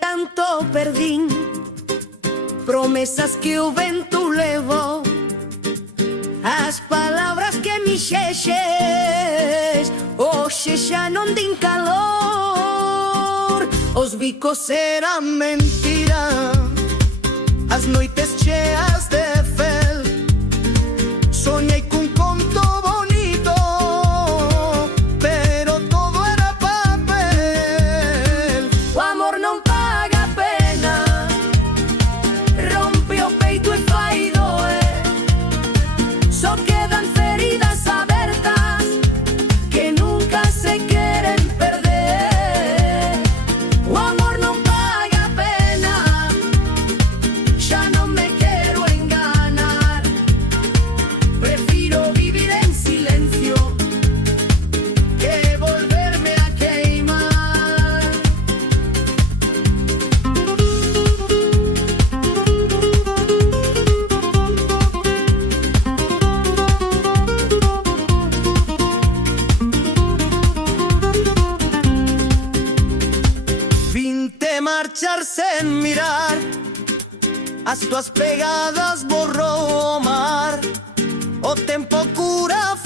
tanto perdín, promesas que hubo en tu levo, as palavras que me xexes, hoxe xa non din calor. Os bicos eran mentira, as noites cheas de fel, soñei cun conto bonito, pero todo era papel. O amor non paga pena, rompe o peito e fai doer, só quedan feridas abertas que nunca se queren perder. O amor non paga pena, xa non me quero enganar, prefiro vivir en silencio que volverme a queimar. Vinte marchar sen mirar, as tuas pegadas borrou o mar, o tempo cura